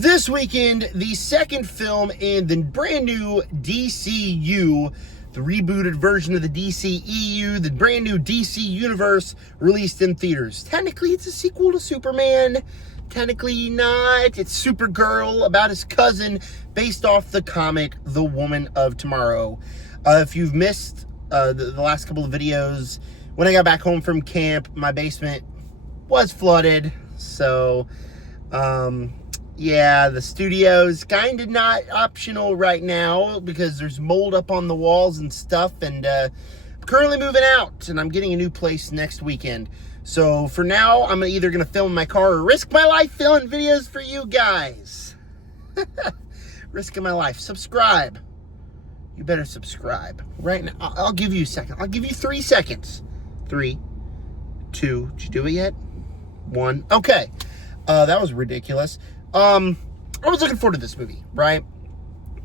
This weekend, the second film in the brand new DCU, the rebooted version of the DCEU, the brand new DC universe released in theaters. Technically, it's a sequel to Superman. Technically not. It's Supergirl, about his cousin, based off the comic The Woman of Tomorrow. If you've missed the last couple of videos, when I got back home from camp, my basement was flooded. So, yeah, the studio's kind of not optional right now because there's mold up on the walls and stuff, and I'm currently moving out, and I'm getting a new place next weekend. So for now, I'm either going to film in my car or risk my life filming videos for you guys. Risking my life. Subscribe. You better subscribe right now. I'll give you a second. I'll give you 3 seconds. 3, 2, did you do it yet? 1. Okay. That was ridiculous. I was looking forward to this movie, right?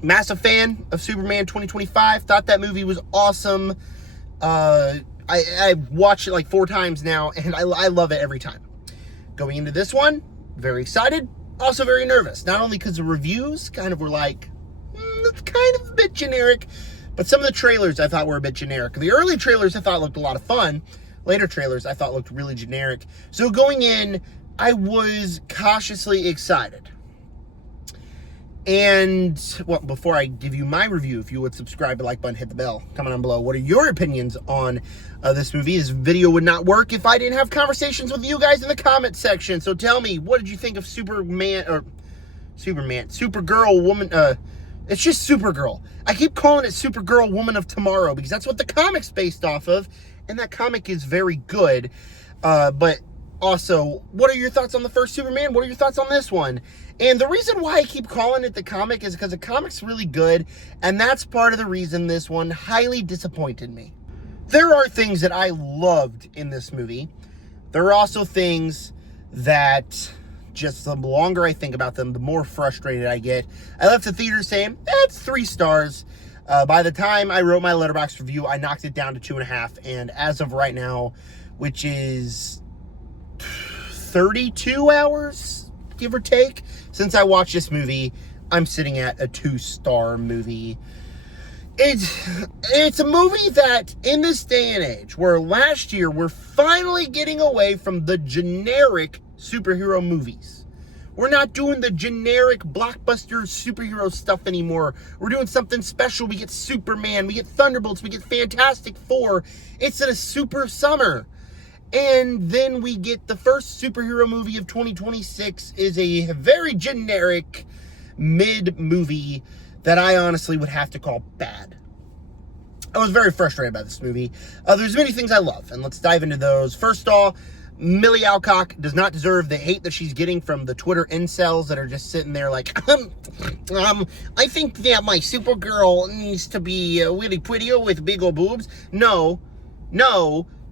Massive fan of Superman 2025. Thought that movie was awesome. I watched it like 4 times now, and I love it every time. Going into this one, very excited, also very nervous. Not only because the reviews kind of were like, it's kind of a bit generic, but some of the trailers I thought were a bit generic. The early trailers I thought looked a lot of fun. Later trailers I thought looked really generic. So going in, I was cautiously excited. And, well, before I give you my review, if you would subscribe, like button, hit the bell, comment down below. What are your opinions on this movie? This video would not work if I didn't have conversations with you guys in the comment section. So tell me, what did you think of Supergirl, woman, it's just Supergirl. I keep calling it Supergirl, Woman of Tomorrow, because that's what the comic's based off of, and that comic is very good, but also, what are your thoughts on the first Superman? What are your thoughts on this one? And the reason why I keep calling it the comic is because the comic's really good, and that's part of the reason this one highly disappointed me. There are things that I loved in this movie. There are also things that just the longer I think about them, the more frustrated I get. I left the theater saying, that's 3 stars. By the time I wrote my Letterboxd review, I knocked it down to 2.5, and as of right now, which is 32 hours, give or take, since I watched this movie, I'm sitting at a 2-star movie. It's a movie that, in this day and age, where last year we're finally getting away from the generic superhero movies. We're not doing the generic blockbuster superhero stuff anymore. We're doing something special. We get Superman, we get Thunderbolts, we get Fantastic Four. It's in a super summer. And then we get the first superhero movie of 2026 is a very generic mid-movie that I honestly would have to call bad. I was very frustrated by this movie. There's many things I love, and let's dive into those. First off, Millie Alcock does not deserve the hate that she's getting from the Twitter incels that are just sitting there like, I think that my Supergirl needs to be really prettier with big old boobs. No.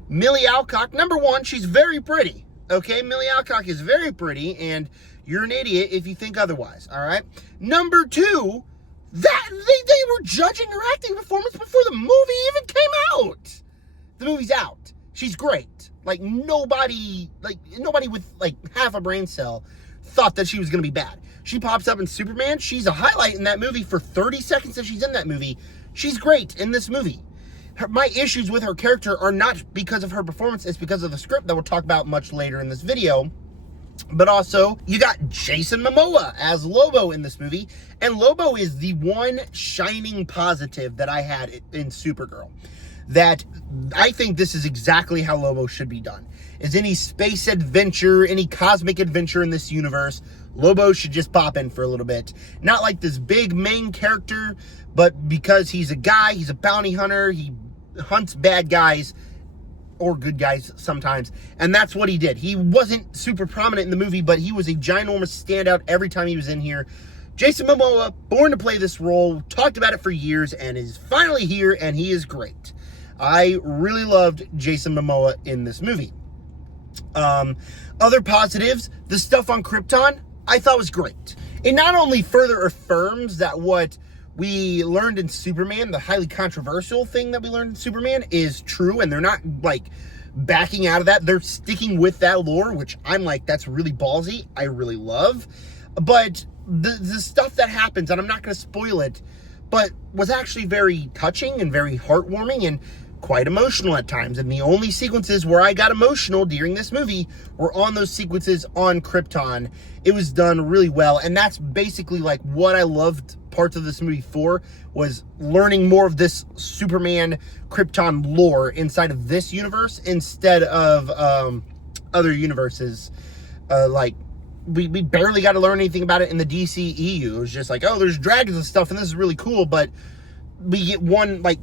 Millie Alcock, number one, she's very pretty, okay? Millie Alcock is very pretty, and you're an idiot if you think otherwise, all right? Number two, that they were judging her acting performance before the movie even came out. The movie's out. She's great. Like, nobody with, like, half a brain cell thought that she was going to be bad. She pops up in Superman. She's a highlight in that movie for 30 seconds that she's in that movie. She's great in this movie. My issues with her character are not because of her performance, it's because of the script that we'll talk about much later in this video. But also, you got Jason Momoa as Lobo in this movie, and Lobo is the one shining positive that I had in Supergirl. That I think this is exactly how Lobo should be done. Is any space adventure, any cosmic adventure in this universe, Lobo should just pop in for a little bit. Not like this big main character, but because he's a guy, he's a bounty hunter, he hunts bad guys, or good guys sometimes, and that's what he did. He wasn't super prominent in the movie, but he was a ginormous standout every time he was in here. Jason Momoa, born to play this role, talked about it for years, and is finally here, and he is great. I really loved Jason Momoa in this movie. Other positives, the stuff on Krypton, I thought was great. It not only further affirms that what we learned in Superman, the highly controversial thing that we learned in Superman, is true, and they're not, like, backing out of that. They're sticking with that lore, which I'm like, that's really ballsy. I really love. But the stuff that happens, and I'm not going to spoil it, but was actually very touching and very heartwarming and quite emotional at times. And the only sequences where I got emotional during this movie were on those sequences on Krypton. It was done really well, and that's basically like what I loved parts of this movie for, was learning more of this Superman Krypton lore inside of this universe instead of other universes. Like, we barely got to learn anything about it in the DCEU. It was just like, oh, there's dragons and stuff, and this is really cool, but we get one, like,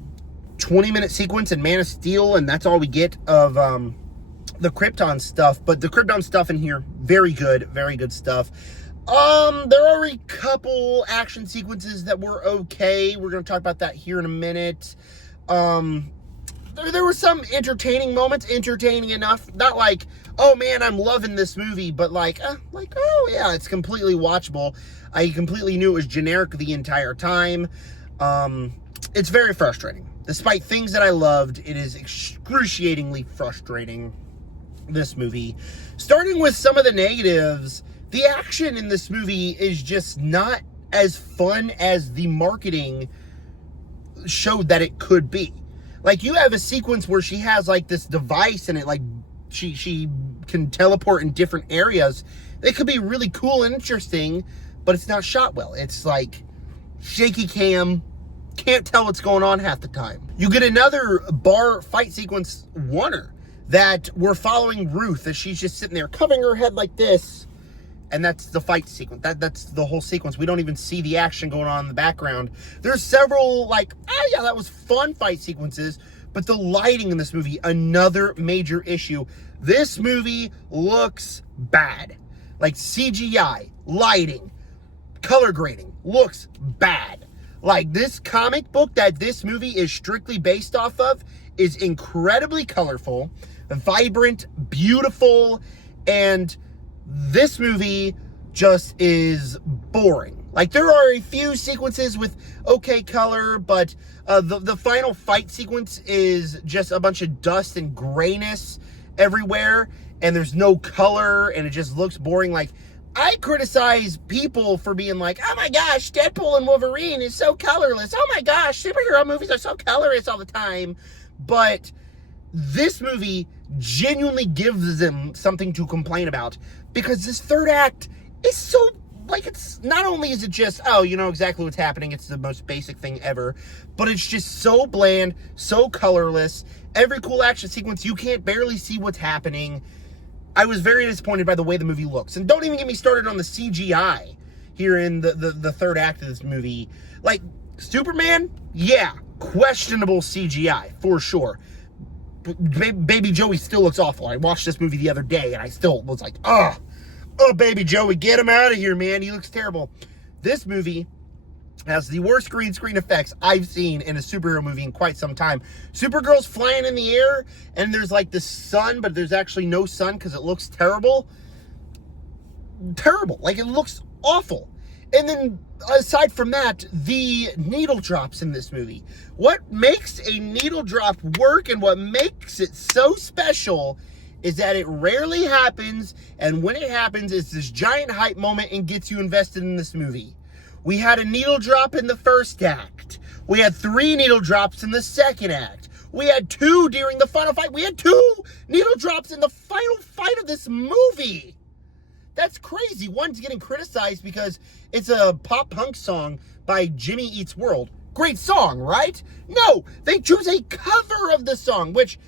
20-minute sequence in Man of Steel, and that's all we get of the Krypton stuff. But the Krypton stuff in here, very good stuff. There are a couple action sequences that were okay. We're going to talk about that here in a minute. There were some entertaining moments, entertaining enough. Not like, oh man, I'm loving this movie, but like, oh yeah, it's completely watchable. I completely knew it was generic the entire time. It's very frustrating. Despite things that I loved, it is excruciatingly frustrating, this movie. Starting with some of the negatives, the action in this movie is just not as fun as the marketing showed that it could be. Like, you have a sequence where she has, like, this device, and it, like, she can teleport in different areas. It could be really cool and interesting, but it's not shot well. It's, like, shaky cam, can't tell what's going on half the time. You get another bar fight sequence, oneer, that we're following Ruth as she's just sitting there covering her head like this, and that's the fight sequence. That's the whole sequence. We don't even see the action going on in the background. There's several, like, oh yeah, that was fun fight sequences, but the lighting in this movie, another major issue. This movie looks bad. Like, CGI, lighting, color grading, looks bad. Like, this comic book that this movie is strictly based off of is incredibly colorful, vibrant, beautiful, and this movie just is boring. Like, there are a few sequences with okay color, but the final fight sequence is just a bunch of dust and grayness everywhere, and there's no color, and it just looks boring. Like, I criticize people for being like, oh my gosh, Deadpool and Wolverine is so colorless. Oh my gosh, superhero movies are so colorless all the time. But this movie genuinely gives them something to complain about, because this third act is so, like, it's not only is it just, oh, you know exactly what's happening, it's the most basic thing ever, but it's just so bland, so colorless. Every cool action sequence, you can't barely see what's happening. I was very disappointed by the way the movie looks. And don't even get me started on the CGI here in the third act of this movie. Like, Superman, yeah, questionable CGI, for sure. Baby Joey still looks awful. I watched this movie the other day, and I still was like, oh, Baby Joey, get him out of here, man. He looks terrible. This movie has the worst green screen effects I've seen in a superhero movie in quite some time. Supergirl's flying in the air, and there's like the sun, but there's actually no sun because it looks terrible. Terrible. Like, it looks awful. And then, aside from that, the needle drops in this movie. What makes a needle drop work and what makes it so special is that it rarely happens, and when it happens, it's this giant hype moment and gets you invested in this movie. We had a needle drop in the first act. We had 3 needle drops in the second act. We had 2 during the final fight. We had 2 needle drops in the final fight of this movie. That's crazy. One's getting criticized because it's a pop punk song by Jimmy Eats World. Great song, right? No, they choose a cover of the song, which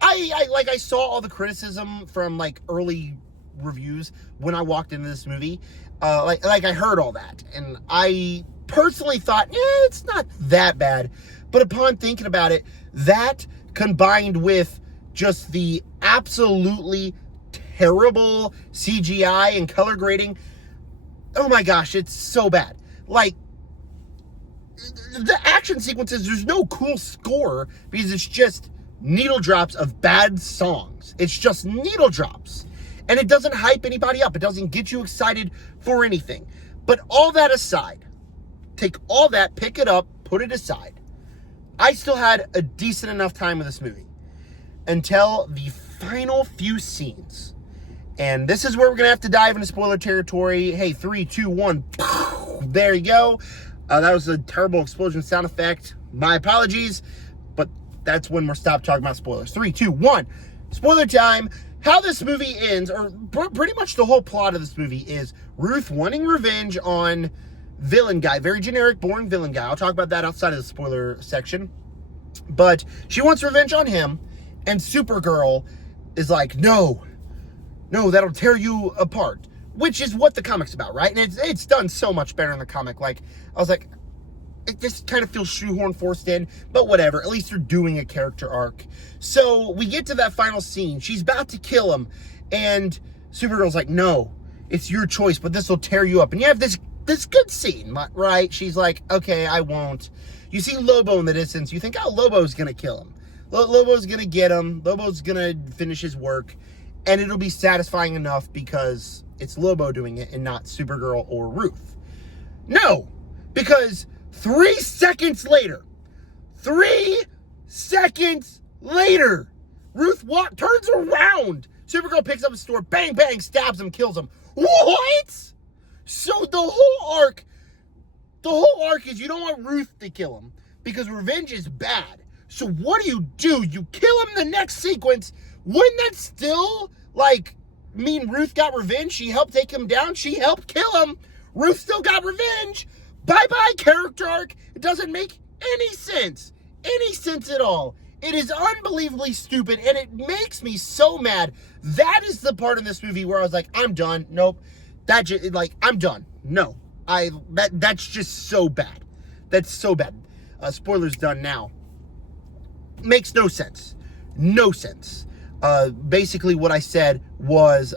I saw all the criticism from, like, early reviews when I walked into this movie. Like I heard all that, and I personally thought, it's not that bad. But upon thinking about it, that combined with just the absolutely terrible CGI and color grading, oh my gosh, it's so bad. Like, the action sequences, there's no cool score because it's just needle drops of bad songs. It's just needle drops. And it doesn't hype anybody up. It doesn't get you excited for anything. But all that aside, take all that, pick it up, put it aside. I still had a decent enough time with this movie until the final few scenes. And this is where we're going to have to dive into spoiler territory. Hey, 3, 2, 1. there you go. That was a terrible explosion sound effect. My apologies, but that's when we're stopped talking about spoilers. 3, 2, 1. Spoiler time. How this movie ends, or pretty much the whole plot of this movie, is Ruth wanting revenge on villain guy. Very generic, boring villain guy. I'll talk about that outside of the spoiler section. But she wants revenge on him, and Supergirl is like, no, that'll tear you apart. Which is what the comic's about, right? And it's done so much better in the comic. Like, I was like, it just kind of feels shoehorn forced in, but whatever. At least they're doing a character arc. So we get to that final scene. She's about to kill him, and Supergirl's like, no, it's your choice, but this will tear you up. And you have this good scene, right? She's like, okay, I won't. You see Lobo in the distance. You think, oh, Lobo's going to kill him. Lobo's going to get him. Lobo's going to finish his work, and it'll be satisfying enough because it's Lobo doing it and not Supergirl or Ruth. No, because 3 seconds later, Ruth turns around. Supergirl picks up a sword, bang, bang, stabs him, kills him. What? So the whole arc is you don't want Ruth to kill him because revenge is bad. So what do? You kill him the next sequence. Wouldn't that still, mean Ruth got revenge? She helped take him down. She helped kill him. Ruth still got revenge. Bye-bye character arc. It doesn't make any sense. Any sense at all. It is unbelievably stupid, and it makes me so mad. That is the part in this movie where I was like, I'm done. Nope. I'm done. No. That's just so bad. That's so bad. Spoilers done now. Makes no sense. No sense. Basically what I said was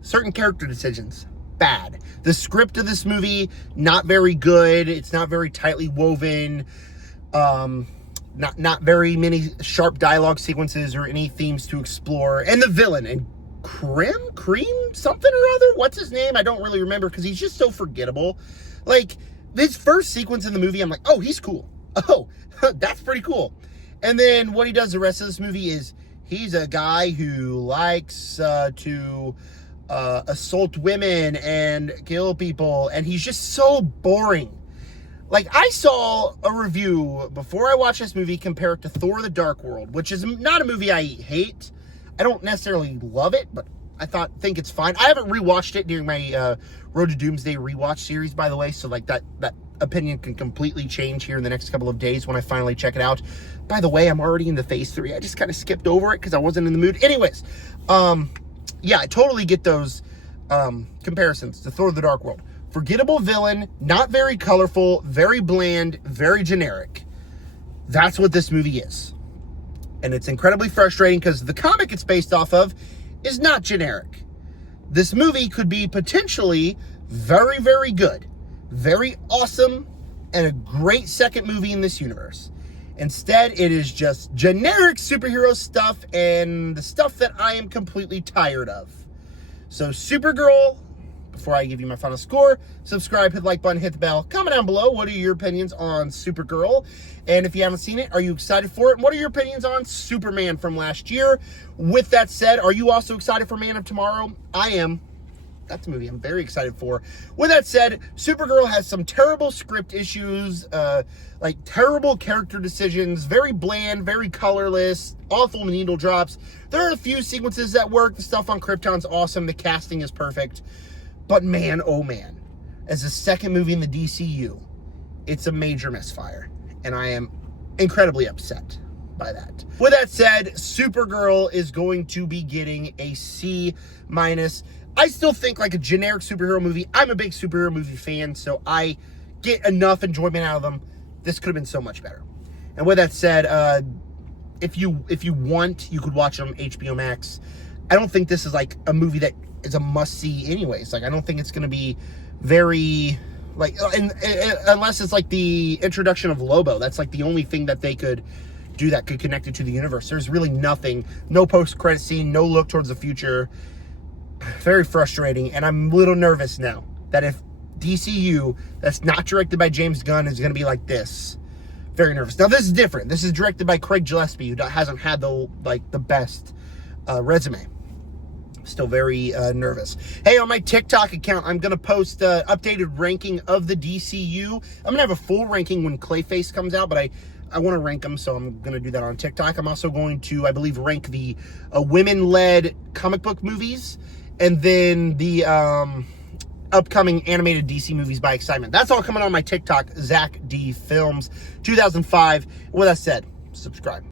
certain character decisions, bad. The script of this movie, not very good. It's not very tightly woven. Not very many sharp dialogue sequences or any themes to explore. And the villain, and Cream, something or other. What's his name? I don't really remember because he's just so forgettable. This first sequence in the movie, I'm like, oh, he's cool. Oh, that's pretty cool. And then what he does the rest of this movie is he's a guy who likes to assault women and kill people, and he's just so boring. I saw a review before I watched this movie compare it to Thor: The Dark World, which is not a movie I hate. I don't necessarily love it, but I think it's fine. I haven't rewatched it during my Road to Doomsday rewatch series, by the way, so that opinion can completely change here in the next couple of days when I finally check it out. By the way, I'm already into phase 3. I just kind of skipped over it because I wasn't in the mood. Anyways, yeah, I totally get those comparisons to Thor: The Dark World. Forgettable villain, not very colorful, very bland, very generic. That's what this movie is. And it's incredibly frustrating because the comic it's based off of is not generic. This movie could be potentially very, very good, very awesome, and a great second movie in this universe. Instead, it is just generic superhero stuff and the stuff that I am completely tired of. So Supergirl, before I give you my final score, subscribe, hit the like button, hit the bell. Comment down below, what are your opinions on Supergirl? And if you haven't seen it, are you excited for it? And what are your opinions on Superman from last year? With that said, are you also excited for Man of Tomorrow? I am. That's a movie I'm very excited for. With that said, Supergirl has some terrible script issues, terrible character decisions, very bland, very colorless, awful needle drops. There are a few sequences that work. The stuff on Krypton's awesome. The casting is perfect. But man, oh man, as the second movie in the DCU, it's a major misfire. And I am incredibly upset by that. With that said, Supergirl is going to be getting a C-. I still think a generic superhero movie. I'm a big superhero movie fan, so I get enough enjoyment out of them. This could have been so much better. And with that said, if you want, you could watch it on HBO Max. I don't think this is a movie that is a must-see anyways. I don't think it's going to be very, unless it's the introduction of Lobo. That's the only thing that they could do that could connect it to the universe. There's really nothing. No post-credit scene, no look towards the future. Very frustrating, and I'm a little nervous now that if DCU that's not directed by James Gunn is going to be like this. Very nervous. Now, this is different. This is directed by Craig Gillespie, who hasn't had the best resume. Still very nervous. Hey, on my TikTok account, I'm going to post updated ranking of the DCU. I'm going to have a full ranking when Clayface comes out, but I want to rank them, so I'm going to do that on TikTok. I'm also going to, I believe, rank the women-led comic book movies, and then the upcoming animated DC movies by excitement. That's all coming on my TikTok, Zach D Films 2005. With that said, subscribe.